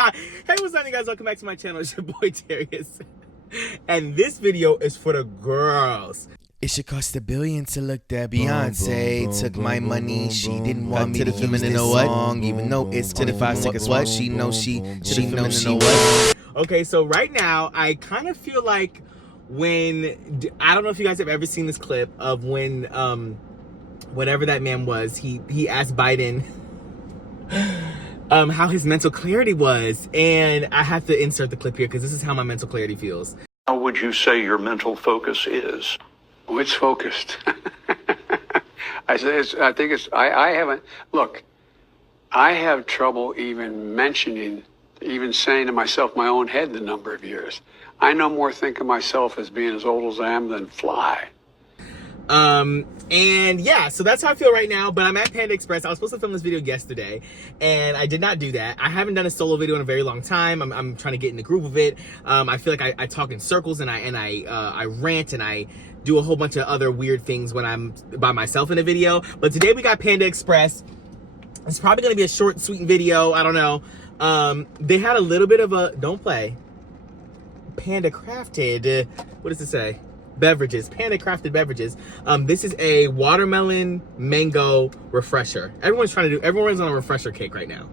Hey, what's up, you guys? Welcome back to my channel. It's your boy Darius, and this video is for the girls. It should cost $1 billion to look that Beyonce took my money. She didn't want me to use this song, even though it's to the 5 seconds. What she knows, she knows she what. Okay, so right now I kind of feel like when I don't know if you guys have ever seen this clip of when whatever that man was, he asked Biden how his mental clarity was, and I have to insert the clip here because this is how my mental clarity feels. How would you say your mental focus is? Oh, it's focused. I haven't, look, I have trouble even saying to myself my own head the number of years. I no more think of myself as being as old as I am than fly. And yeah, so that's how I feel right now, but I'm at Panda Express. I was supposed to film this video yesterday, and I did not do that. I haven't done a solo video in a very long time. I'm trying to get in the groove of it. I feel like I talk in circles, and I rant, and I do a whole bunch of other weird things when I'm by myself in a video. But today we got Panda Express. It's probably gonna be a short, sweet video. I don't know. They had a little bit of a, don't play, Panda Crafted, what does it say? Beverages, Panda Crafted beverages. This is a watermelon mango refresher. Everyone's on a refresher kick right now.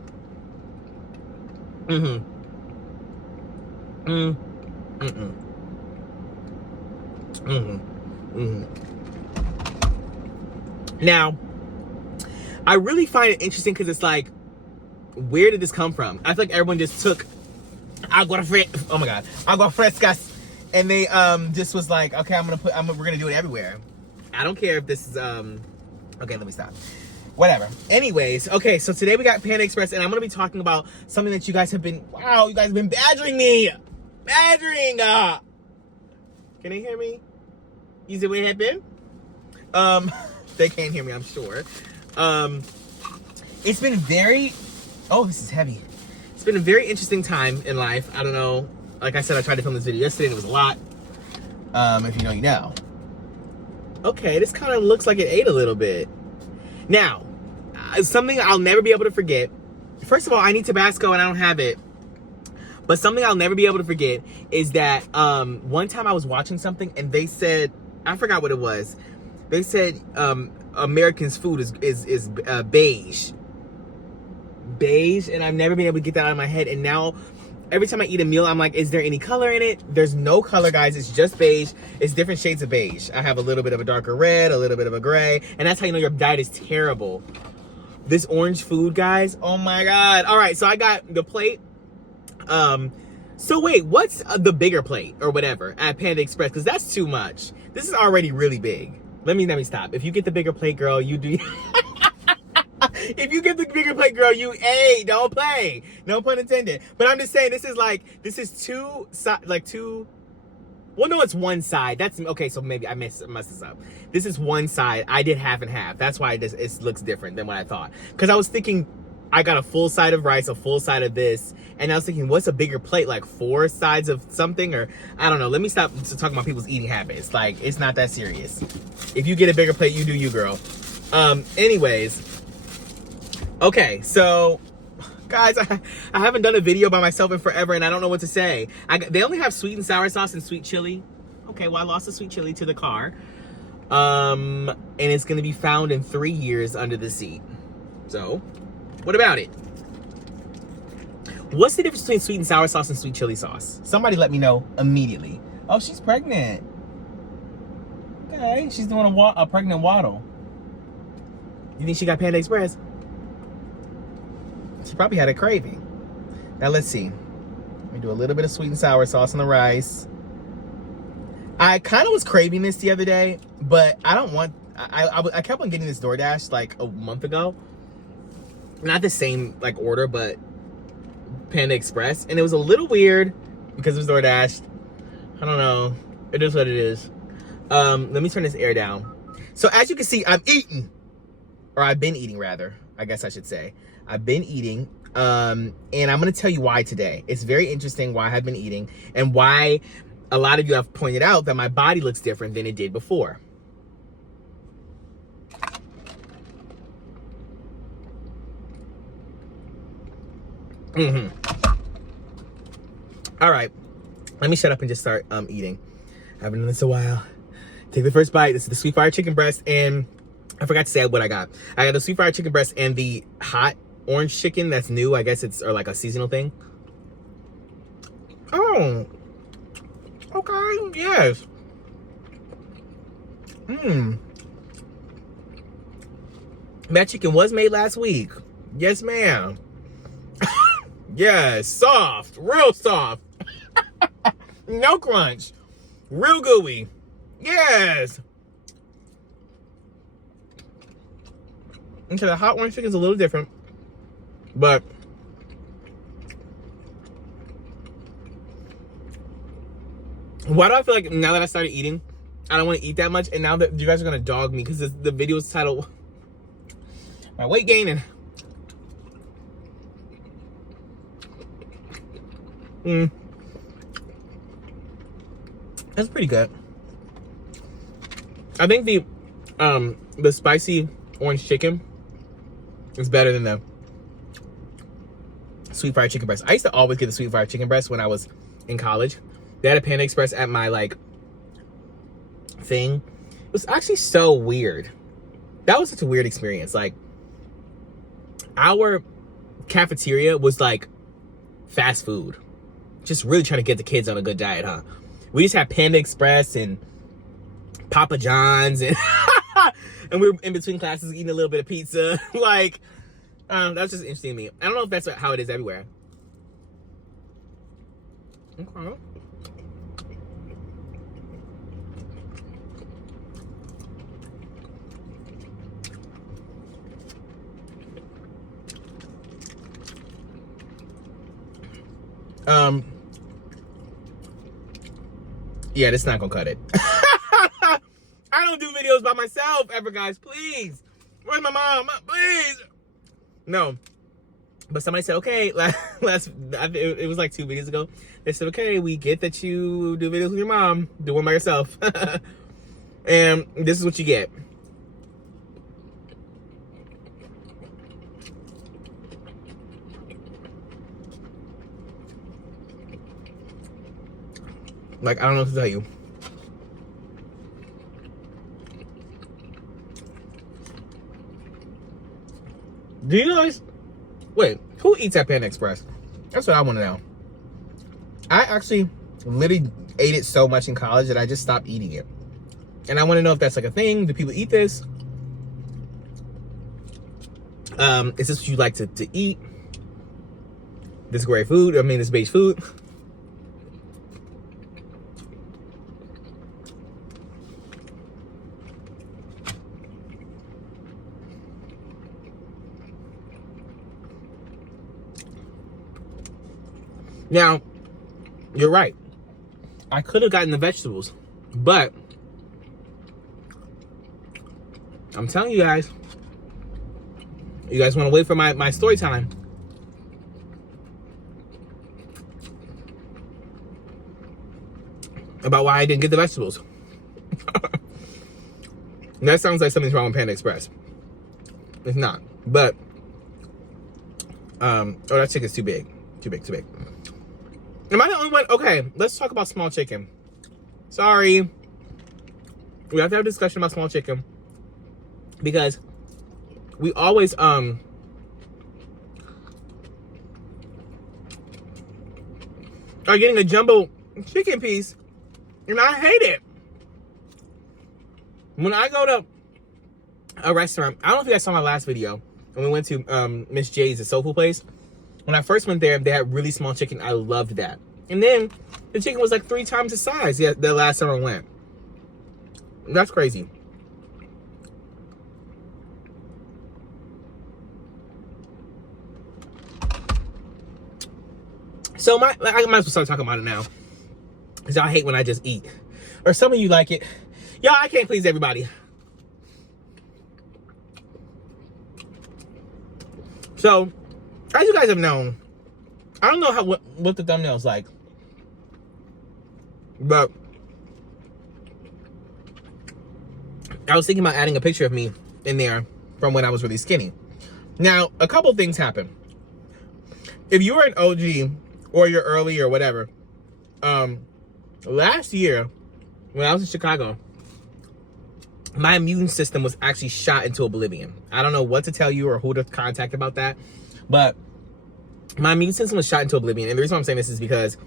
Now, I really find it interesting because it's like, where did this come from? I feel like everyone just took agua frescas, and they just was like, okay, we're gonna do it everywhere. I don't care if this is okay, let me stop. Whatever. Anyways, okay, so today we got Panda Express, and I'm gonna be talking about something that you guys have been, you guys have been badgering me. Badgering. Can they hear me? Is it what it had been? They can't hear me, I'm sure. It's been very, this is heavy. It's been a very interesting time in life. I don't know. Like I said, I tried to film this video yesterday and it was a lot. If you know, you know. Okay, this kind of looks like it ate a little bit. Now, something I'll never be able to forget. First of all, I need Tabasco and I don't have it. But something I'll never be able to forget is that one time I was watching something and they said, I forgot what it was. They said Americans' food is beige. Beige, and I've never been able to get that out of my head, and now every time I eat a meal I'm like, is there any color in it? There's no color, guys. It's just beige. It's different shades of beige. I have a little bit of a darker red, a little bit of a gray, and that's how you know your diet is terrible. This orange food, guys, oh my god. All right, so I got the plate. So wait, what's the bigger plate or whatever at Panda Express? Because that's too much. This is already really big. Let me stop. If you get the bigger plate, girl, you do. If you get the bigger plate, girl, don't play. No pun intended. But I'm just saying, this is two. Well, no, it's one side. That's okay. So maybe I messed this up. This is one side. I did half and half. That's why it looks different than what I thought. Because I was thinking, I got a full side of rice, a full side of this, and I was thinking, what's a bigger plate? Like 4 sides of something, or I don't know. Let me stop talking about people's eating habits. Like, it's not that serious. If you get a bigger plate, you do you, girl. Anyways. Okay, so guys, I haven't done a video by myself in forever, and I don't know what to say. They only have sweet and sour sauce and sweet chili. Okay, well, I lost the sweet chili to the car. And it's gonna be found in 3 years under the seat. So, what about it? What's the difference between sweet and sour sauce and sweet chili sauce? Somebody let me know immediately. Oh, she's pregnant. Okay, she's doing a pregnant waddle. You think she got Panda Express? She probably had a craving. Now let's see. Let me do a little bit of sweet and sour sauce on the rice. I kind of was craving this the other day, but I don't want. I kept on getting this DoorDash like a month ago. Not the same like order, but Panda Express, and it was a little weird because it was DoorDash. I don't know. It is what it is. Let me turn this air down. So as you can see, I'm eating, or I've been eating rather. I guess I should say. I've been eating, and I'm going to tell you why today. It's very interesting why I've been eating and why a lot of you have pointed out that my body looks different than it did before. All right, let me shut up and just start eating. I haven't done this in a while. Take the first bite. This is the sweet fried chicken breast, and I forgot to say what I got. I got the sweet fried chicken breast and the hot orange chicken that's new. I guess it's or like a seasonal thing. Oh, okay, yes. That chicken was made last week. Yes, ma'am. Yes, soft, real soft. No crunch, real gooey. Yes. Okay, the hot orange chicken is a little different, but why do I feel like now that I started eating, I don't want to eat that much, and now that you guys are gonna dog me because the video is titled "My Weight Gain" and that's pretty good. I think the spicy orange chicken is better than the sweet fried chicken breast. I used to always get the sweet fried chicken breast when I was in college. They had a Panda Express at my like thing. It was actually so weird. That was such a weird experience. Like, our cafeteria was like fast food. Just really trying to get the kids on a good diet, huh? We just had Panda Express and Papa John's and and we were in between classes eating a little bit of pizza. Like, that's just interesting to me. I don't know if that's how it is everywhere. Okay. Yeah, this is not gonna cut it. I don't do videos by myself ever, guys. Please. Where's my mom? Please. No. But somebody said, okay, it was like 2 videos ago. They said, okay, we get that you do videos with your mom. Do one by yourself. And this is what you get. Like, I don't know what to tell you. Do you guys... Wait, who eats at Panda Express? That's what I want to know. I actually literally ate it so much in college that I just stopped eating it. And I want to know if that's like a thing. Do people eat this? Is this what you like to eat? This great food? I mean, this beige food? Now, you're right. I could have gotten the vegetables, but I'm telling you guys want to wait for my story time. About why I didn't get the vegetables. That sounds like something's wrong with Panda Express. It's not. But, oh, that chicken's too big. Too big. Am I the only one? Okay, let's talk about small chicken. Sorry. We have to have a discussion about small chicken. Because we always, are getting a jumbo chicken piece. And I hate it. When I go to a restaurant, I don't know if you guys saw my last video. When we went to Miss J's, the soul food place. When I first went there, they had really small chicken. I loved that. And then the chicken was like 3 times the size. Yeah, the last time I went. That's crazy. So I might as well start talking about it now. Because y'all hate when I just eat. Or some of you like it. Y'all, I can't please everybody. So, as you guys have known, I don't know what the thumbnail's like, but I was thinking about adding a picture of me in there from when I was really skinny. Now, a couple things happen. If you were an OG or you're early or whatever, Last year, when I was in Chicago, my immune system was actually shot into oblivion. I don't know what to tell you or who to contact about that, but my immune system was shot into oblivion. And the reason why I'm saying this is because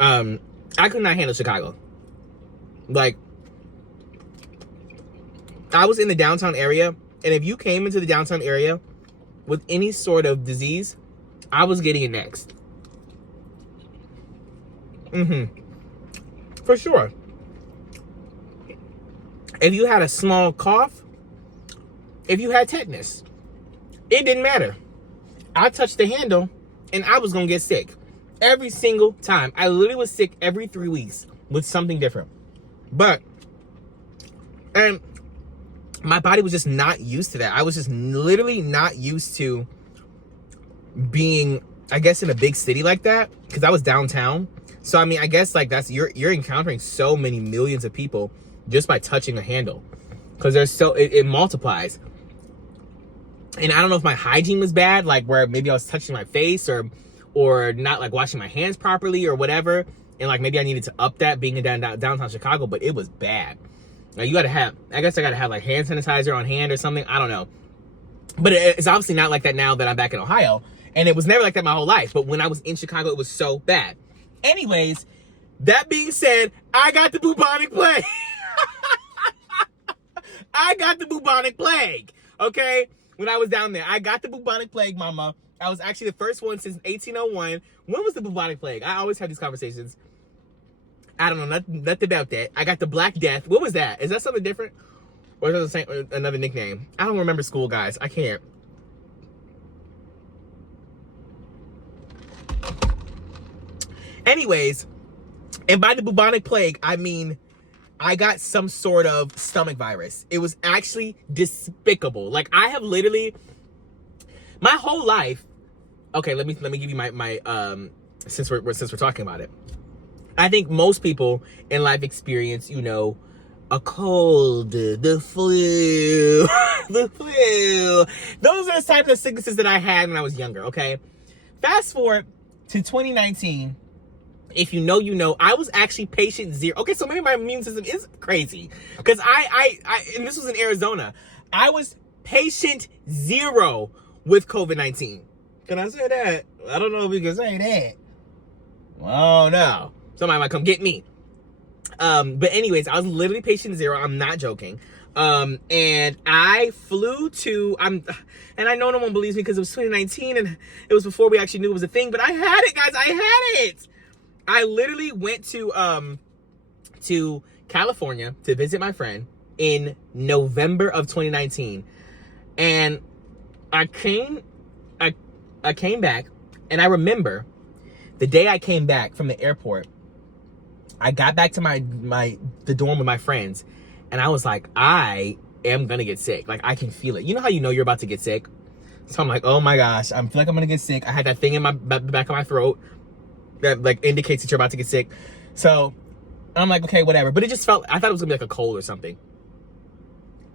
I could not handle Chicago. Like, I was in the downtown area, and if you came into the downtown area with any sort of disease, I was getting it next. For sure. If you had a small cough, if you had tetanus, it didn't matter. I touched the handle and I was gonna get sick. Every single time. I literally was sick every 3 weeks with something different. And my body was just not used to that. I was just literally not used to being, I guess, in a big city like that, because I was downtown. So I mean, I guess like that's, you're encountering so many millions of people just by touching a handle, because there's it multiplies. And I don't know if my hygiene was bad, like where maybe I was touching my face or not like washing my hands properly or whatever, and like maybe I needed to up that being in downtown Chicago, but it was bad. Now you gotta have, I guess I gotta have like hand sanitizer on hand or something, I don't know. But it's obviously not like that now that I'm back in Ohio, and it was never like that my whole life, but when I was in Chicago, it was so bad. Anyways, that being said, I got the bubonic plague. I got the bubonic plague, okay? When I was down there, I got the bubonic plague, mama. I was actually the first one since 1801. When was the bubonic plague? I always have these conversations. I don't know, nothing about that. I got the Black Death. What was that? Is that something different? Or is that the same, another nickname? I don't remember school, guys. I can't. Anyways, and by the bubonic plague, I mean, I got some sort of stomach virus. It was actually despicable. Like, I have literally, my whole life, okay, let me give you my since we're talking about it. I think most people in life experience, you know, a cold, the flu, the flu. Those are the types of sicknesses that I had when I was younger, okay? Fast forward to 2019. If you know, you know, I was actually patient zero. Okay, so maybe my immune system is crazy. Because I and this was in Arizona. I was patient zero with COVID-19. Can I say that? I don't know if we can say that. Oh, no. Somebody might come get me. But anyways, I was literally patient zero. I'm not joking. And I flew to, and I know no one believes me because it was 2019 and it was before we actually knew it was a thing, but I had it, guys. I had it. I literally went to California to visit my friend in November of 2019. And I came back, and I remember the day I came back from the airport, I got back to the dorm with my friends, and I was like, I am gonna get sick. Like, I can feel it. You know how you know you're about to get sick? So I'm like, oh my gosh, I feel like I'm gonna get sick. I had that thing in the back of my throat that like indicates that you're about to get sick. So I'm like, okay, whatever. But it just felt, I thought it was gonna be like a cold or something.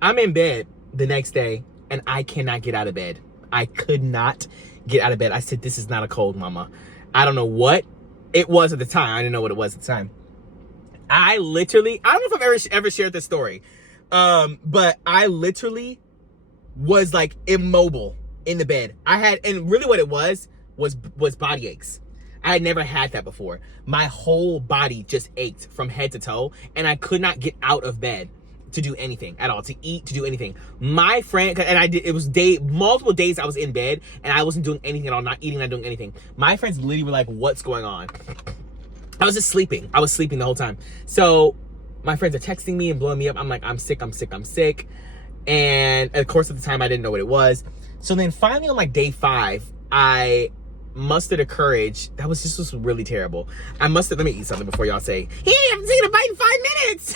I'm in bed the next day and I cannot get out of bed. I could not get out of bed. I said, this is not a cold, mama. I don't know what it was at the time. I didn't know what it was at the time. I don't know if I've ever shared this story. But I literally was like immobile in the bed. And really what it was body aches. I had never had that before. My whole body just ached from head to toe, and I could not get out of bed to do anything at all, to eat, to do anything. My friend, and it was multiple days I was in bed, and I wasn't doing anything at all, not eating, not doing anything. My friends literally were like, what's going on? I was just sleeping. I was sleeping the whole time. So my friends are texting me and blowing me up. I'm like, I'm sick. And of course, at the time, I didn't know what it was. So then finally on like day 5, I mustered a courage. That was just really terrible. Let me eat something before y'all say, hey, I haven't taken a bite in 5 minutes.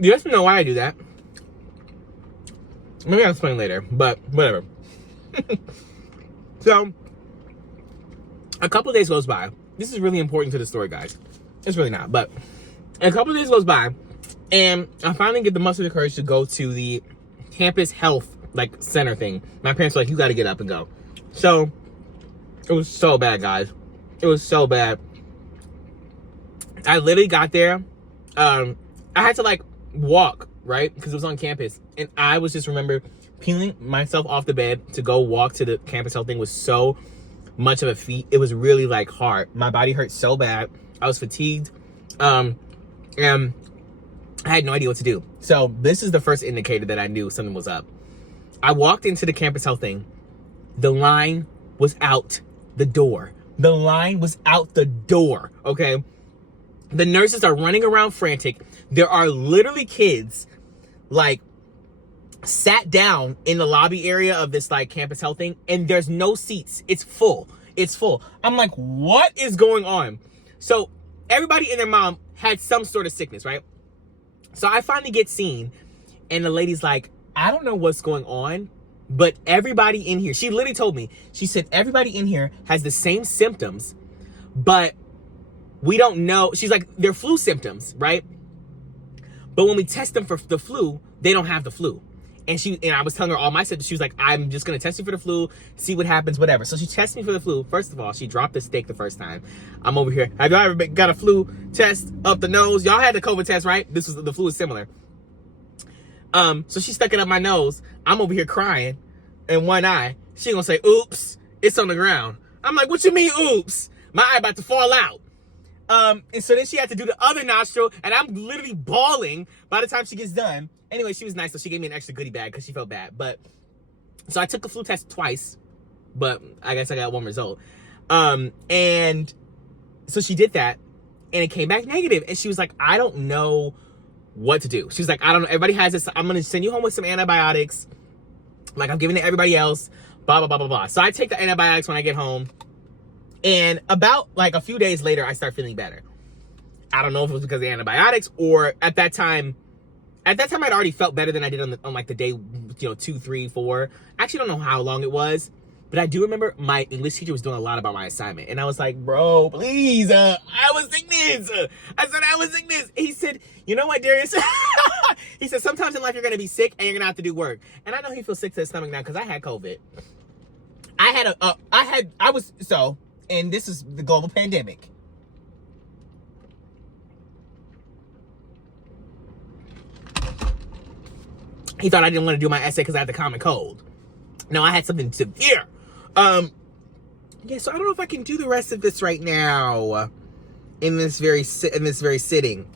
You guys know why I do that. Maybe I'll explain later, but whatever. So, a couple of days goes by, this is really important to the story, guys. It's really not. But a couple of days goes by, and I finally get the muster of the courage to go to the campus health like center thing. My parents were like, you got to get up and go. So it was so bad, guys. It was so bad. I literally got there. I had to like walk, right? Because it was on campus. And I was just remember peeling myself off the bed to go walk to the campus health thing was so much of a feat. It was really like hard. My body hurt so bad. I was fatigued. And I had no idea what to do. So this is the first indicator that I knew something was up. I walked into the campus health thing. The line was out the door. The line was out the door, okay? The nurses are running around frantic. There are literally kids, like, sat down in the lobby area of this, like, campus health thing, and there's no seats. It's full. It's full. I'm like, what is going on? So everybody and their mom had some sort of sickness, right? So I finally get seen, and the lady's like, I don't know what's going on, but everybody in here, she literally told me, she said, everybody in here has the same symptoms, but we don't know. She's like, they're flu symptoms, right? But when we test them for the flu, they don't have the flu. And I was telling her all my symptoms. She was like, I'm just going to test you for the flu, see what happens, whatever. So she tested me for the flu. First of all, she dropped the steak the first time. I'm over here. Have y'all ever got a flu test up the nose? Y'all had the COVID test, right? The flu is similar. So she stuck it up my nose. I'm over here crying in one eye. She gonna say, oops, it's on the ground. I'm like, what you mean, oops? My eye about to fall out. And so then she had to do the other nostril, and I'm literally bawling by the time she gets done. Anyway, she was nice, so she gave me an extra goodie bag because she felt bad. But so I took the flu test twice, but I guess I got one result. And so she did that, and it came back negative. And she was like, I don't know what to do. She was like, I don't know. Everybody has this. I'm going to send you home with some antibiotics. Like I'm giving it to everybody else. Blah, blah, blah, blah, blah. So I take the antibiotics when I get home. And about like a few days later, I start feeling better. I don't know if it was because of the antibiotics or at that time I'd already felt better than I did on like the day, 2, 3, 4. I actually don't know how long it was, but I do remember my English teacher was doing a lot about my assignment. And I was like, bro, please, I was sickness. I said, I was sickness. He said, you know what, Darius? He said, sometimes in life you're going to be sick and you're going to have to do work. And I know he feels sick to his stomach now because I had COVID. And this is the global pandemic. He thought I didn't want to do my essay because I had the common cold. No, I had something severe. Yeah, so I don't know if I can do the rest of this right now in this very sitting.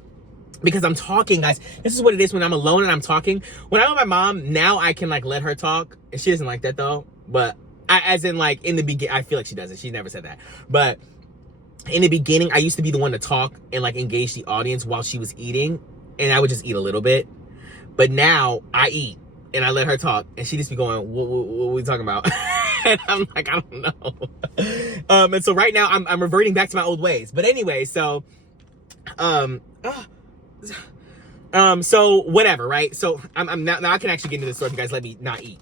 Because I'm talking, guys. This is what it is when I'm alone and I'm talking. When I'm with my mom, now I can like let her talk. And she doesn't like that though. But as in like in the beginning, I feel like she doesn't. She never said that. But in the beginning, I used to be the one to talk and like engage the audience while she was eating. And I would just eat a little bit. But now I eat and I let her talk, and she just be going, what are we talking about? And I'm like, I don't know. And so right now I'm reverting back to my old ways. But anyway, so so whatever, right? So I'm now I can actually get into the story if you guys let me not eat.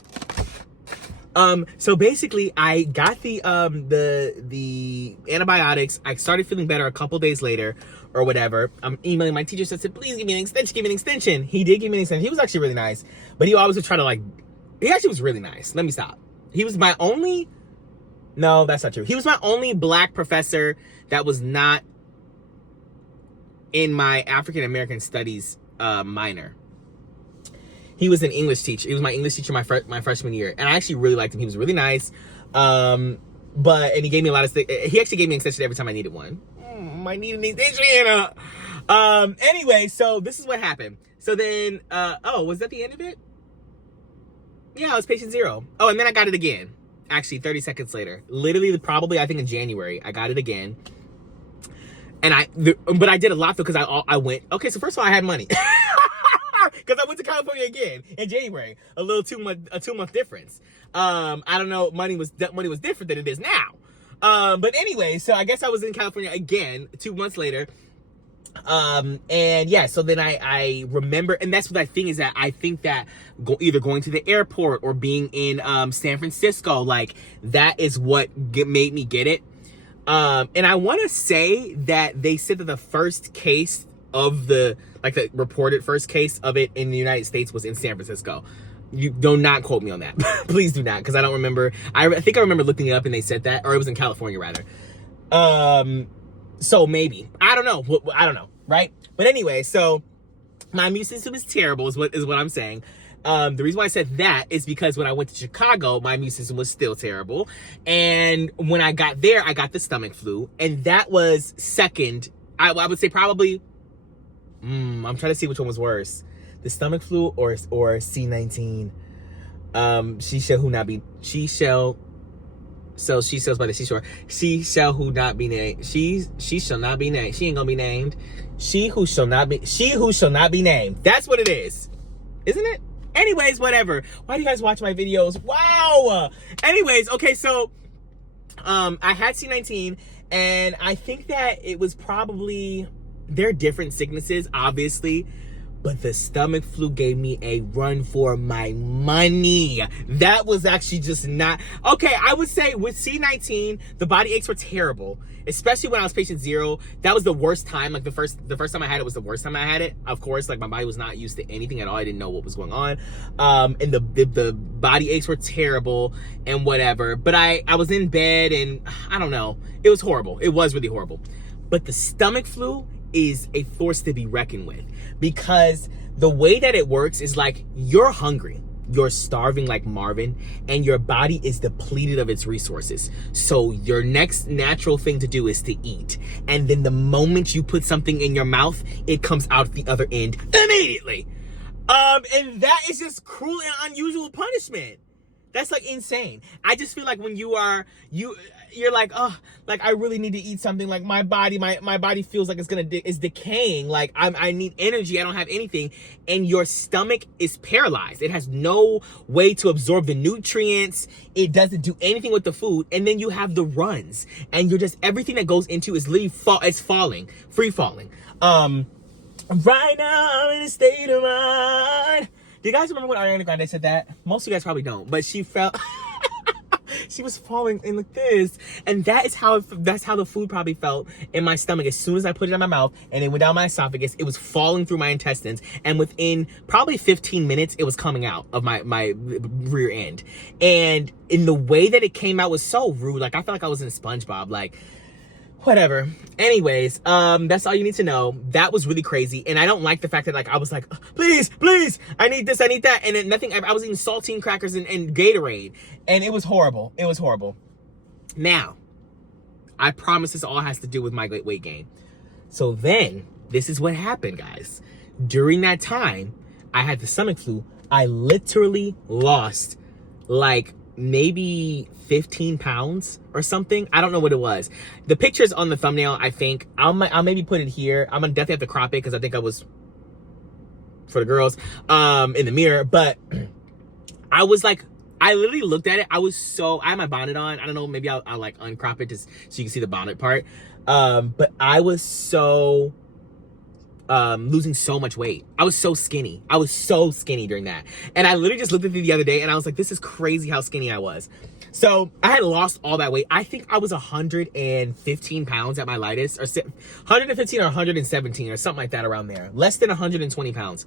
So basically I got the antibiotics. I started feeling better a couple days later or whatever. I'm emailing my teacher, said, please give me an extension. He did give me an extension. He was actually really nice, but he always would try to he actually was really nice. Let me stop. He was my only, no, that's not true. He was my only black professor that was not in my African American studies minor. He was an English teacher. He was my English teacher my freshman year. And I actually really liked him. He was really nice. And he gave me a lot of he actually gave me an extension every time I needed one. I need an extension. Anyway, so this is what happened. So then, was that the end of it? Yeah, it was patient 0. Oh, and then I got it again. Actually, 30 seconds later. Literally, probably, I think in January, I got it again. And but I did a lot though, because I went, okay, so first of all, I had money. Because I went to California again in January. A 2-month difference. I don't know, money was different than it is now. But anyway, so I guess I was in California again 2 months later. And yeah, so then I remember, and that's what I think is that I think that either going to the airport or being in San Francisco, like that is what made me get it. And I want to say that they said that the first case of the reported first case of it in the United States was in San Francisco. You do not quote me on that. Please do not, because I don't remember. I think I remember looking it up and they said that, or it was in California rather. So maybe. I don't know. I don't know, right? But anyway, so my immune system is terrible is what I'm saying. The reason why I said that is because when I went to Chicago, my immune system was still terrible. And when I got there, I got the stomach flu. And that was second. I would say probably, I'm trying to see which one was worse. The stomach flu or C-19. She shall by the seashore. She shall who not be named. She shall not be named. She ain't gonna be named. She who shall not be named. That's what it is. Isn't it? Anyways, whatever. Why do you guys watch my videos? Wow. Anyways, okay, so I had C-19, and I think that it was probably, they're different sicknesses, obviously, but the stomach flu gave me a run for my money. That was actually just not... Okay, I would say with C-19, the body aches were terrible, especially when I was patient 0. That was the worst time. Like the first time I had it was the worst time I had it. Of course, like my body was not used to anything at all. I didn't know what was going on. And the body aches were terrible and whatever. But I was in bed and I don't know. It was horrible. It was really horrible. But the stomach flu is a force to be reckoned with, because the way that it works is like you're hungry, you're starving like Marvin, and your body is depleted of its resources. So your next natural thing to do is to eat. And then the moment you put something in your mouth, it comes out the other end immediately. And that is just cruel and unusual punishment. That's like insane. I just feel like when you're like, oh, like I really need to eat something. Like my body feels like it's decaying. Like I need energy. I don't have anything. And your stomach is paralyzed. It has no way to absorb the nutrients. It doesn't do anything with the food. And then you have the runs, and everything that goes into is literally free falling. Right now I'm in a state of mind. Do you guys remember when Ariana Grande said that? Most of you guys probably don't, but she felt she was falling in like this, and that's how the food probably felt in my stomach. As soon as I put it in my mouth and it went down my esophagus, it was falling through my intestines, and within probably 15 minutes, it was coming out of my rear end. And in the way that it came out was so rude. Like I felt like I was in SpongeBob. Like, whatever. Anyways, that's all you need to know. That was really crazy. And I don't like the fact that like I was like, please, I need this, I need that. And then nothing, I was eating saltine crackers and Gatorade. And it was horrible. It was horrible. Now, I promise this all has to do with my weight gain. So then, this is what happened, guys. During that time, I had the stomach flu. I literally lost like maybe 15 pounds or something. I don't know what it was. The picture's on the thumbnail, I think. I'll maybe put it here. I'm gonna definitely have to crop it because I think I was for the girls in the mirror. But I was like, I literally looked at it. I had my bonnet on. I don't know, maybe I'll like uncrop it just so you can see the bonnet part. But I was so losing so much weight. I was so skinny. I was so skinny during that. And I literally just looked at it the other day and I was like, this is crazy how skinny I was. So I had lost all that weight. I think I was 115 pounds at my lightest, or 115 or 117 or something like that around there. Less than 120 pounds.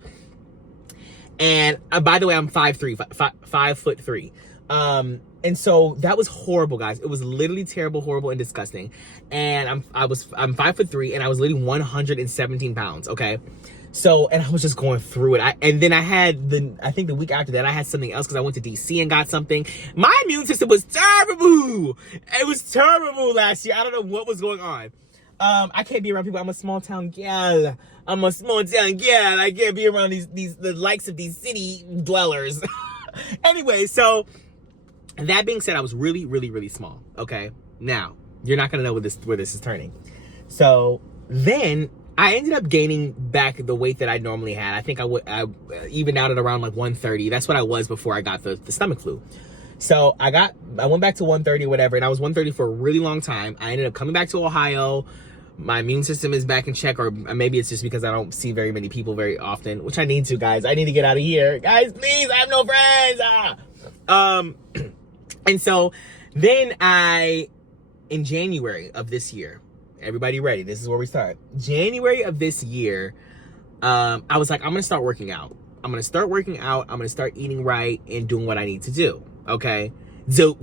And by the way, I'm 5'3", 5'3". And so that was horrible, guys. It was literally terrible, horrible, and disgusting. And I'm 5'3", and I was literally 117 pounds. Okay. So, and I was just going through it. And then I think the week after that, I had something else because I went to DC and got something. My immune system was terrible. It was terrible last year. I don't know what was going on. I can't be around people. I'm a small town gal. I can't be around the likes of these city dwellers. Anyway, so that being said, I was really, really, really small. Okay. Now, you're not going to know where this is turning. So then I ended up gaining back the weight that I normally had. I think I evened out at around like 130. That's what I was before I got the stomach flu. So I went back to 130 or whatever, and I was 130 for a really long time. I ended up coming back to Ohio. My immune system is back in check, or maybe it's just because I don't see very many people very often, which I need to, guys. I need to get out of here. Guys, please, I have no friends. And so then I in January of this year, everybody ready? This is where we start. January of this year, I was like, I'm gonna start working out. I'm gonna start working out. I'm gonna start eating right and doing what I need to do. Okay, do.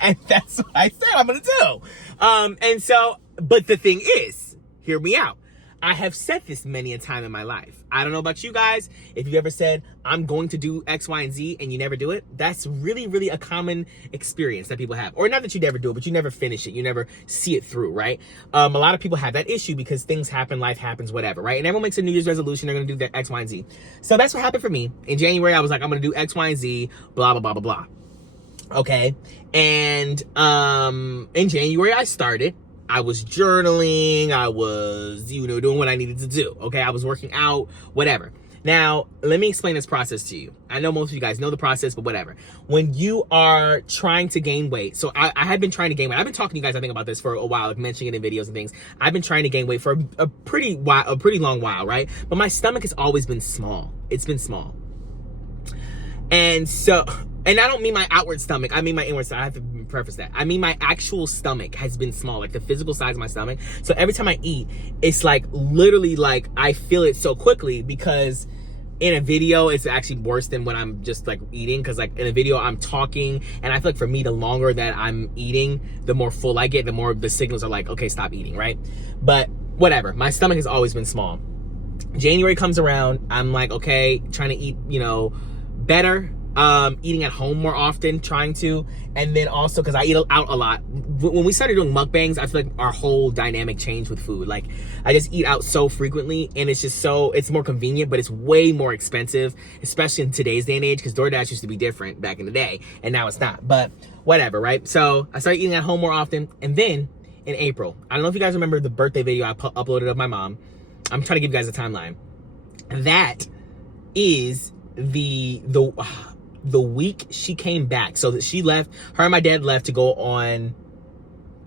And that's what I said I'm gonna do. And so, but the thing is, hear me out. I have said this many a time in my life. I don't know about you guys. If you've ever said, I'm going to do X, Y, and Z, and you never do it, that's really, really a common experience that people have. Or not that you never do it, but you never finish it. You never see it through, right? A lot of people have that issue because things happen, life happens, whatever, right? And everyone makes a New Year's resolution. They're going to do the X, Y, and Z. So that's what happened for me. In January, I was like, I'm going to do X, Y, and Z, blah, blah, blah, blah, blah. Okay. And in January, I started. I was journaling, I was, doing what I needed to do, okay? I was working out, whatever. Now, let me explain this process to you. I know most of you guys know the process, but whatever. When you are trying to gain weight, so I had been trying to gain weight. I've been talking to you guys, I think, about this for a while, like mentioning it in videos and things. I've been trying to gain weight for a pretty long while, right? But my stomach has always been small. It's been small. And so, and I don't mean my outward stomach, I mean my inward stomach. I have to preface that. I mean my actual stomach has been small, like the physical size of my stomach. So every time I eat, it's like literally like I feel it so quickly, because in a video, it's actually worse than when I'm just like eating, because like in a video, I'm talking, and I feel like for me, the longer that I'm eating, the more full I get, the more the signals are like, okay, stop eating, right? But whatever, my stomach has always been small. January comes around, I'm like, okay, trying to eat, better, eating at home more often, trying to, and then also because I eat out a lot. When we started doing mukbangs, I feel like our whole dynamic changed with food. Like, I just eat out so frequently, and it's just it's more convenient, but it's way more expensive, especially in today's day and age, because DoorDash used to be different back in the day, and now it's not, but whatever, right? So I started eating at home more often, and then in April, I don't know if you guys remember the birthday video I uploaded of my mom. I'm trying to give you guys a timeline. That is the week she came back. So that she left, her and my dad left to go on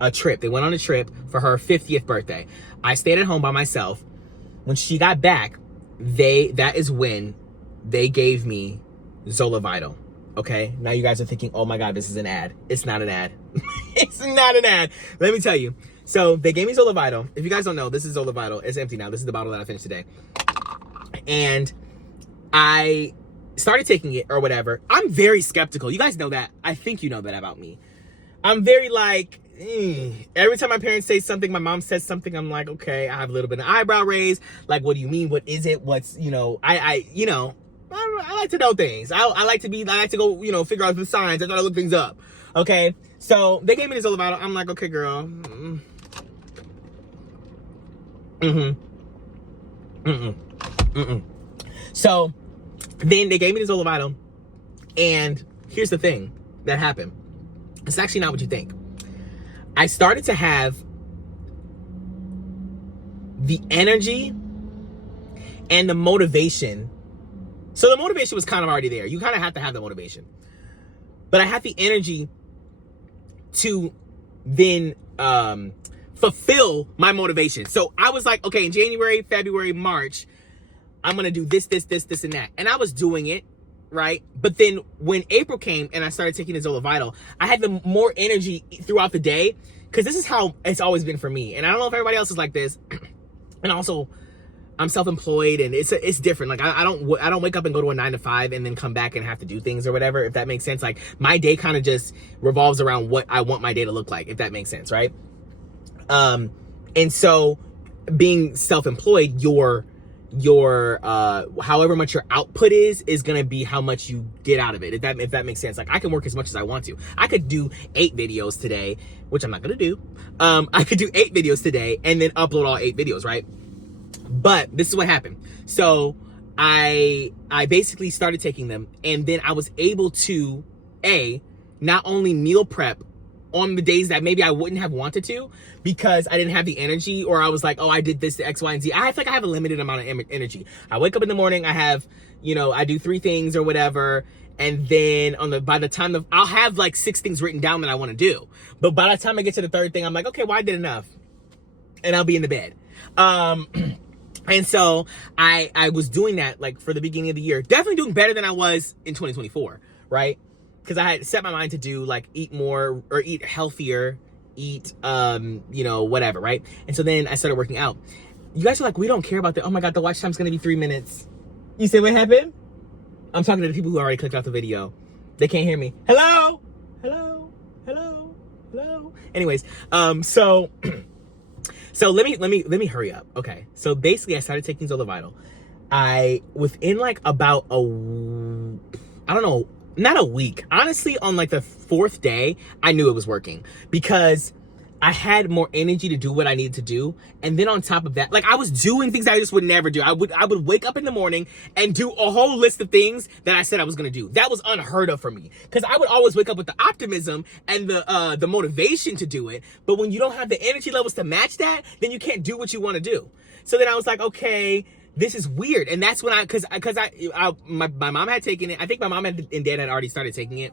a trip. They went on a trip for her 50th birthday. I stayed at home by myself. When she got back, that is when they gave me Zola Vital. Okay, now you guys are thinking, oh my God, this is an ad. It's not an ad. It's not an ad. Let me tell you. So they gave me Zola Vital. If you guys don't know, this is Zola Vital. It's empty now. This is the bottle that I finished today. And I started taking it or whatever. I'm very skeptical. You guys know that. I think you know that about me. I'm very like, every time my parents say something, my mom says something, I'm like, okay, I have a little bit of eyebrow raise. Like, what do you mean? What is it? What's, I like to know things. I like to go, figure out the signs. I thought I look things up. Okay. So they gave me this Zola Vital. I'm like, okay, girl. So then they gave me the Zola Vital, and here's the thing that happened. It's actually not what you think. I started to have the energy and the motivation. So the motivation was kind of already there. You kind of have to have the motivation. But I had the energy to then fulfill my motivation. So I was like, okay, in January, February, March, I'm going to do this, and that. And I was doing it, right? But then when April came and I started taking the Zola Vital, I had the more energy throughout the day, because this is how it's always been for me. And I don't know if everybody else is like this. And also, I'm self-employed, and it's different. Like, I don't wake up and go to a 9 to 5 and then come back and have to do things or whatever, if that makes sense. Like, my day kind of just revolves around what I want my day to look like, if that makes sense, right? And so being self-employed, your however much your output is going to be how much you get out of it, if that makes sense. Like, I can work as much as I want to. I could do 8 videos today, which I'm not going to do. I could do 8 videos today and then upload all 8 videos, right? But this is what happened. So I basically started taking them, and then I was able to not only meal prep on the days that maybe I wouldn't have wanted to, because I didn't have the energy, or I was like, oh, I did this to X, Y, and Z. I feel like I have a limited amount of energy. I wake up in the morning, I have, I do 3 things or whatever, and then by the time I'll have like 6 things written down that I want to do. But by the time I get to the 3rd thing, I'm like, okay, well, I did enough, and I'll be in the bed. And so I was doing that like for the beginning of the year, definitely doing better than I was in 2024, right? Because I had set my mind to do like eat more or eat healthier eat, you know, whatever, right? And so then I started working out. You guys are like, we don't care about that. Oh my God, the watch time's gonna be 3 minutes. You say what happened? I'm talking to the people who already clicked off the video. They can't hear me. Hello? Hello? Hello? Hello? Anyways, so let me hurry up. Okay. So basically I started taking Zola Vital. Within like about I don't know, not a week. Honestly, on like the 4th day, I knew it was working because I had more energy to do what I needed to do. And then on top of that, like I was doing things I just would never do. I would wake up in the morning and do a whole list of things that I said I was going to do. That was unheard of for me because I would always wake up with the optimism and the motivation to do it. But when you don't have the energy levels to match that, then you can't do what you want to do. So then I was like, okay, this is weird. And that's when my mom had taken it. I think my mom and dad had already started taking it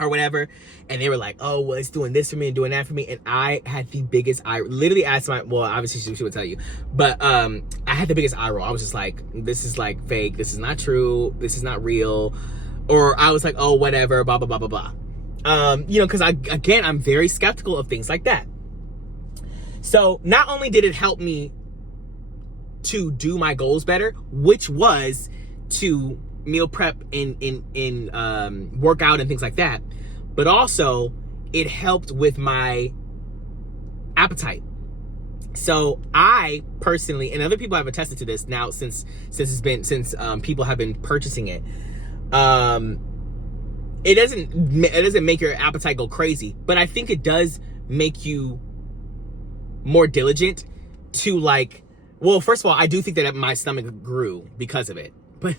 or whatever, and they were like, oh, well, it's doing this for me and doing that for me. And I had the biggest literally asked well, obviously she would tell you, but I had the biggest eye roll. I was just like, this is like fake, this is not true, this is not real. Or I was like, oh, whatever, blah blah blah blah blah. You know, because I'm very skeptical of things like that. So not only did it help me to do my goals better, which was to meal prep and work out and things like that, but also it helped with my appetite. So I personally, and other people have attested to this now since people have been purchasing it. It doesn't make your appetite go crazy, but I think it does make you more diligent to like, well, first of all, I do think that my stomach grew because of it.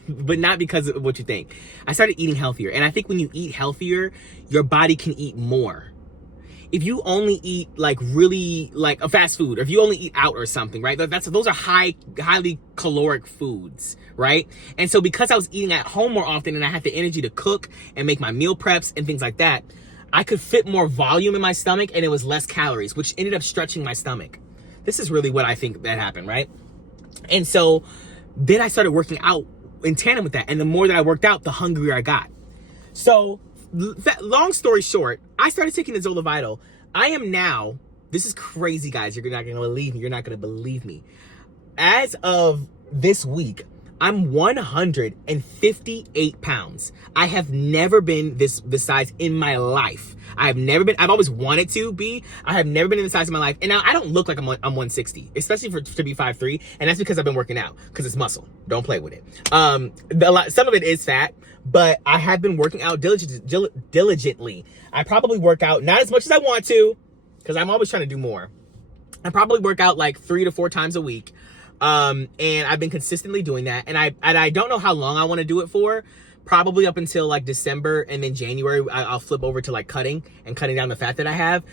But not because of what you think. I started eating healthier. And I think when you eat healthier, your body can eat more. If you only eat like really like a fast food, or if you only eat out or something, right? Those are highly caloric foods, right? And so because I was eating at home more often and I had the energy to cook and make my meal preps and things like that, I could fit more volume in my stomach and it was less calories, which ended up stretching my stomach. This is really what I think that happened, right? And so then I started working out in tandem with that, and the more that I worked out, the hungrier I got. So long story short, I started taking the Zola Vital. I am now, this is crazy, guys, you're not gonna believe me, as of this week, I'm 158 pounds. I have never been this size in my life. I've always wanted to be. I have never been in the size of my life. And now I don't look like I'm 160, especially to be 5'3". And that's because I've been working out, because it's muscle. Don't play with it. Some of it is fat, but I have been working out diligently. I probably work out not as much as I want to, because I'm always trying to do more. I probably work out like 3 to 4 times a week. And I've been consistently doing that. And I don't know how long I want to do it for. Probably up until like December, and then January I'll flip over to like cutting down the fat that I have.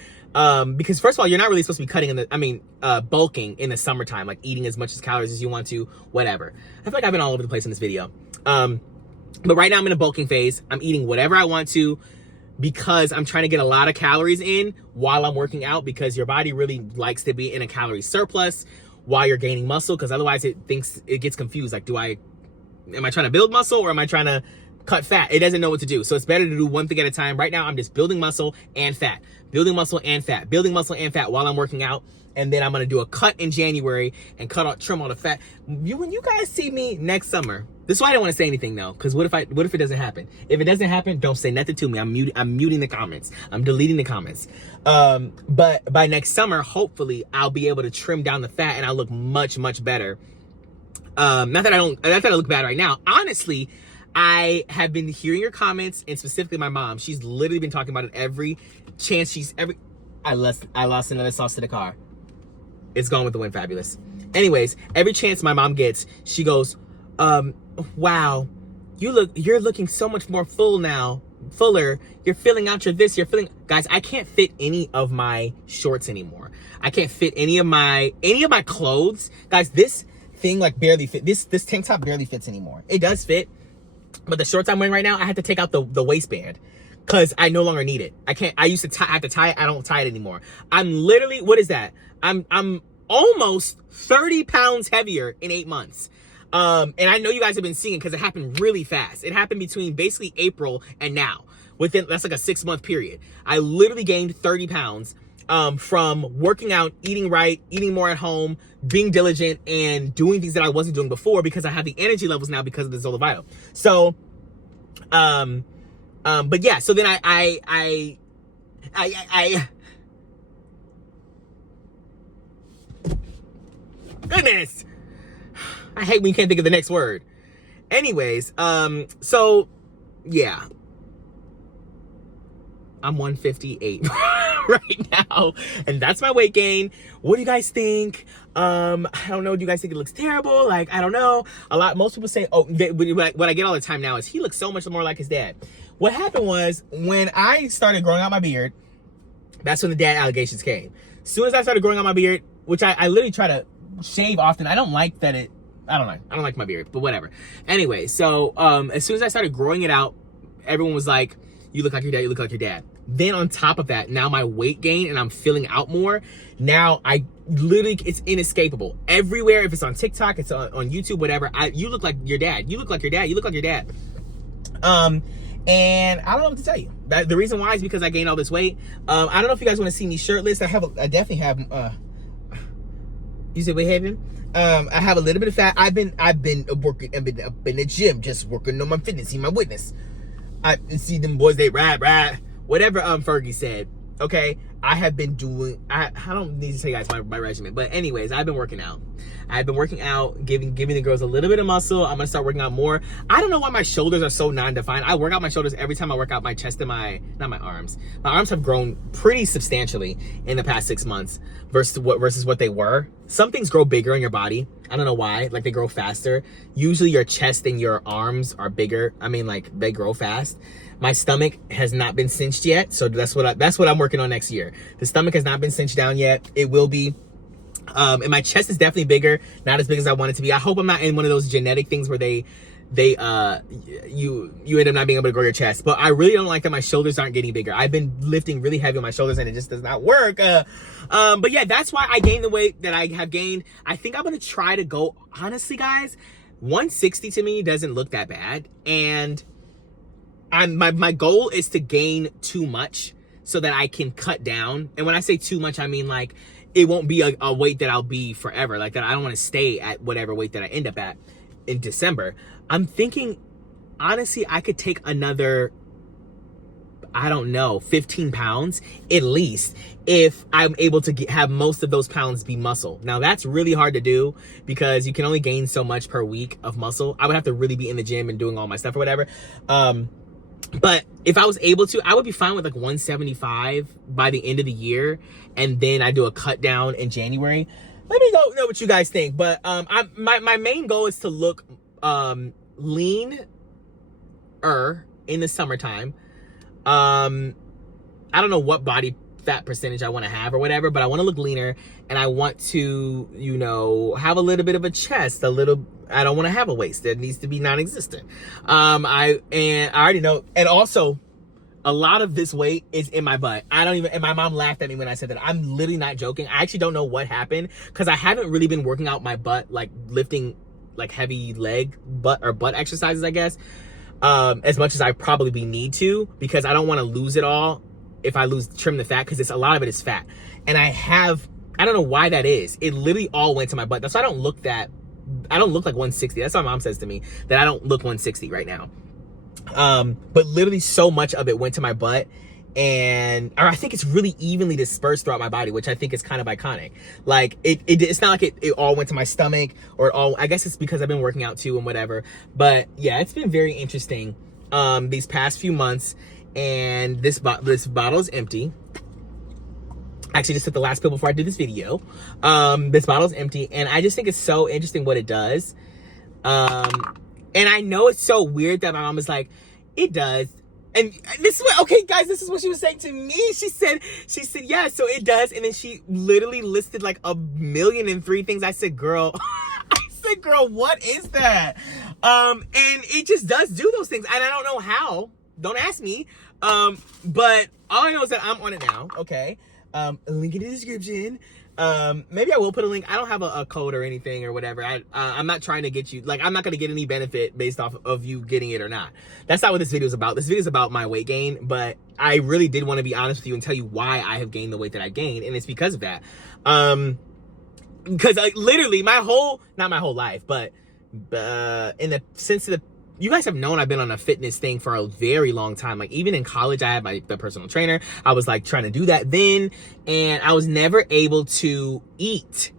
Because first of all, you're not really supposed to be bulking in the summertime, like eating as much as calories as you want to, whatever. I feel like I've been all over the place in this video. But right now I'm in a bulking phase. I'm eating whatever I want to because I'm trying to get a lot of calories in while I'm working out, because your body really likes to be in a calorie surplus while you're gaining muscle, because otherwise it gets confused. Like, am I trying to build muscle or am I trying to cut fat? It doesn't know what to do. So it's better to do one thing at a time. Right now, I'm just building muscle and fat, building muscle and fat, building muscle and fat while I'm working out. And then I'm going to do a cut in January and trim all the fat. When you guys see me next summer, this is why I don't want to say anything though. Because what if it doesn't happen? If it doesn't happen, don't say nothing to me. I'm muting the comments. I'm deleting the comments. But by next summer, hopefully I'll be able to trim down the fat and I'll look much, much better. Not that I look bad right now. Honestly, I have been hearing your comments, and specifically my mom. She's literally been talking about it every chance I lost another sauce to the car. It's gone with the wind, fabulous. Anyways, every chance my mom gets, she goes, wow, you're looking so much more fuller. You're filling out guys, I can't fit any of my shorts anymore. I can't fit any of my clothes. Guys, this thing like barely fit. This tank top barely fits anymore. It does fit, but the shorts I'm wearing right now, I had to take out the waistband because I no longer need it. I used to have to tie it. I don't tie it anymore. I'm literally, what is that? I'm almost 30 pounds heavier in 8 months. And I know you guys have been seeing it because it happened really fast. It happened between basically April and now. That's like a 6-month period. I literally gained 30 pounds. from working out, eating right, eating more at home, being diligent, and doing things that I wasn't doing before because I have the energy levels now because of the Zola Vital. So, but yeah, so then I goodness, I hate when you can't think of the next word. Anyways, so yeah, I'm 158 right now, and that's my weight gain. What do you guys think? I don't know. Do you guys think it looks terrible? Like, I don't know. Most people say, oh, what I get all the time now is he looks so much more like his dad. What happened was when I started growing out my beard, that's when the dad allegations came. As soon as I started growing out my beard, which I literally try to shave often. I don't like that I don't know. I don't like my beard, but whatever. Anyway, so as soon as I started growing it out, everyone was like, you look like your dad, you look like your dad. Then on top of that, now my weight gain and I'm filling out more. Now I literally, it's inescapable. Everywhere, if it's on TikTok, it's on YouTube, whatever, you look like your dad. You look like your dad. You look like your dad. And I don't know what to tell you. The reason why is because I gained all this weight. I don't know if you guys want to see me shirtless. I definitely have, you said what happened? I have a little bit of fat. I've been working, I've been up in the gym, just working on my fitness. See my witness. I see them boys, they ride, whatever Fergie said. Okay, I have been doing, I don't need to tell you guys my regimen, but anyways, I've been working out. I've been working out, giving the girls a little bit of muscle. I'm gonna start working out more. I don't know why my shoulders are so non-defined. I work out my shoulders every time I work out my chest and not my arms. My arms have grown pretty substantially in the past 6 months versus what they were. Some things grow bigger in your body. I don't know why, like they grow faster. Usually your chest and your arms are bigger. I mean, like they grow fast. My stomach has not been cinched yet, so that's what I'm working on next year. The stomach has not been cinched down yet. It will be. And my chest is definitely bigger, not as big as I want it to be. I hope I'm not in one of those genetic things where you end up not being able to grow your chest. But I really don't like that my shoulders aren't getting bigger. I've been lifting really heavy on my shoulders and it just does not work. But yeah, that's why I gained the weight that I have gained. I think I'm gonna try to go, honestly guys, 160 to me doesn't look that bad. And my goal is to gain too much so that I can cut down. And when I say too much, I mean like it won't be a weight that I'll be forever. Like that I don't want to stay at whatever weight that I end up at in December. I'm thinking, honestly, I could take another, I don't know, 15 pounds at least if I'm able to have most of those pounds be muscle. Now that's really hard to do because you can only gain so much per week of muscle. I would have to really be in the gym and doing all my stuff or whatever. But if I was able to, I would be fine with like 175 by the end of the year. And then I do a cut down in January. Let me know what you guys think. But my main goal is to look leaner in the summertime. I don't know what body fat percentage I want to have or whatever, but I want to look leaner and I want to, you know, have a little bit of a chest, I don't want to have a waist that needs to be non-existent. I already know, and also a lot of this weight is in my butt. And my mom laughed at me when I said that. I'm literally not joking. I actually don't know what happened because I haven't really been working out my butt, like lifting like heavy butt exercises, I guess, as much as I probably need to, because I don't want to lose it all if I trim the fat, because a lot of it is fat. And I don't know why that is. It literally all went to my butt. That's why I don't look like 160. That's what my mom says to me, that I don't look 160 right now. But literally so much of it went to my butt, or I think it's really evenly dispersed throughout my body, which I think is kind of iconic. Like it's not like it all went to my stomach I guess it's because I've been working out too and whatever. But yeah, it's been very interesting, these past few months. And this bottle is empty. Actually just took the last pill before I did this video. This bottle is empty, and I just think it's so interesting what it does. And I know it's so weird that my mom is like, it does. And this is what, okay guys, this is what she was saying to me. She said, yeah, so it does. And then she literally listed like 1,000,003 things. I said, girl, what is that? And it just does do those things. And I don't know how. Don't ask me. But all I know is that I'm on it now. Okay. Link in the description. Maybe I will put a link. I don't have a code or anything or whatever. I'm not trying to get you, like, I'm not going to get any benefit based off of you getting it or not. That's not what this video is about. This video is about my weight gain, but I really did want to be honest with you and tell you why I have gained the weight that I gained, and it's because of that. Because literally not my whole life, but in the sense of you guys have known I've been on a fitness thing for a very long time. Like, even in college, I had the personal trainer. I was like trying to do that then, and I was never able to eat.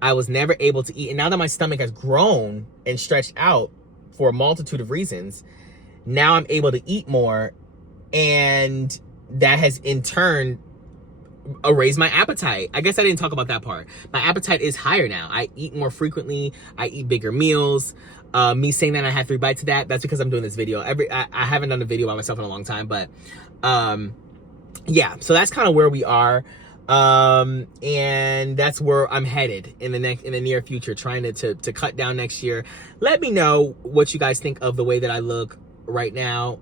And now that my stomach has grown and stretched out for a multitude of reasons, now I'm able to eat more, and that has in turn raised my appetite. I guess I didn't talk about that part. My appetite is higher now. I eat more frequently. I eat bigger meals. Me saying that I had 3 bites of that's because I'm doing this video. I haven't done a video by myself in a long time, but yeah, so that's kind of where we are. And that's where I'm headed in the near future, trying to cut down next year. Let me know what you guys think of the way that I look right now.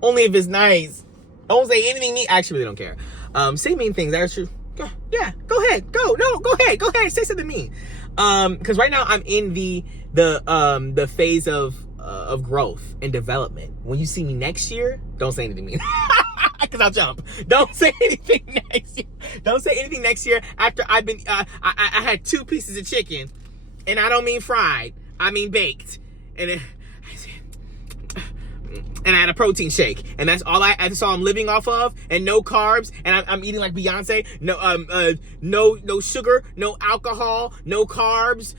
Only if it's nice. Don't say anything mean. Actually, really don't care. Say mean things. That's true. Yeah, go ahead. Go ahead. Say something mean. Because right now I'm in the phase of growth and development. When you see me next year, don't say anything mean. Because I'll jump. Don't say anything next year. Don't say anything next year after I've been, I had 2 pieces of chicken, and I don't mean fried, I mean baked. And I had a protein shake, and that's all I'm living off of, and no carbs, and I'm eating like Beyonce. No sugar, no alcohol, no carbs.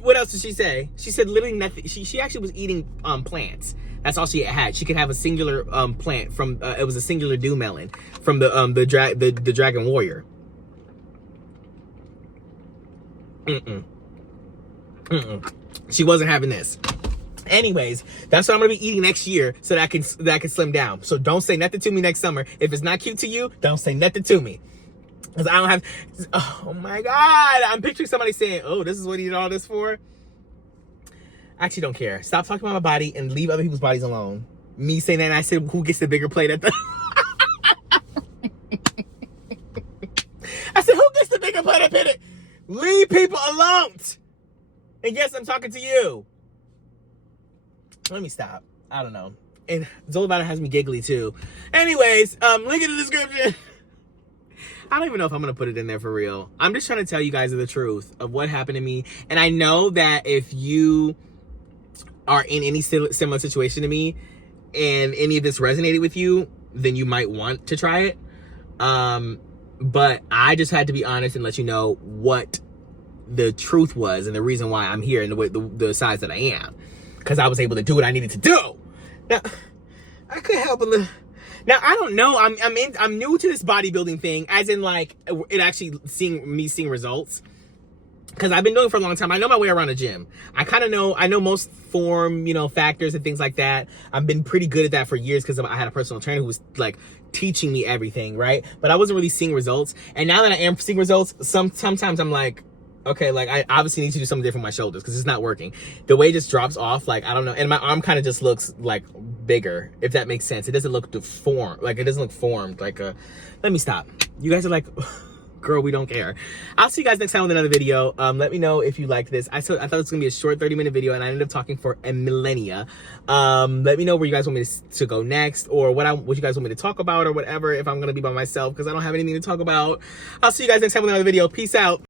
What else did she say? She said literally nothing. She actually was eating plants. That's all she had. She could have a singular plant from it was a singular dew melon from the Dragon Warrior. She wasn't having this. Anyways, that's what I'm gonna be eating next year so that I can slim down. So don't say nothing to me next summer. If it's not cute to you, don't say nothing to me. Because I don't have, oh my God. I'm picturing somebody saying, oh, this is what he did all this for. I actually don't care. Stop talking about my body and leave other people's bodies alone. Me saying that, and I said, who gets the bigger plate at the... I said, who gets the bigger plate at Pivot? Leave people alone. And yes, I'm talking to you. Let me stop. I don't know. And Zola has me giggly too. Anyways, link in the description. I don't even know if I'm going to put it in there for real. I'm just trying to tell you guys the truth of what happened to me. And I know that if you are in any similar situation to me and any of this resonated with you, then you might want to try it. But I just had to be honest and let you know what the truth was and the reason why I'm here and the size that I am. Because I was able to do what I needed to do. Now, I couldn't help but now I don't know. I'm new to this bodybuilding thing, as in like it actually seeing results. Because I've been doing it for a long time. I know my way around a gym. I know most form, factors and things like that. I've been pretty good at that for years because I had a personal trainer who was like teaching me everything, right? But I wasn't really seeing results. And now that I am seeing results, sometimes I'm like, okay, like I obviously need to do something different with my shoulders because it's not working. The weight just drops off, like, I don't know. And my arm kind of just looks like bigger, if that makes sense. It doesn't look deformed. Like, it doesn't look formed. Like, let me stop. You guys are like, girl, we don't care. I'll see you guys next time with another video. Let me know if you liked this. I thought it was gonna be a short 30-minute video, and I ended up talking for a millennia. Let me know where you guys want me to go next, or what you guys want me to talk about, or whatever, if I'm gonna be by myself, because I don't have anything to talk about. I'll see you guys next time with another video. Peace out.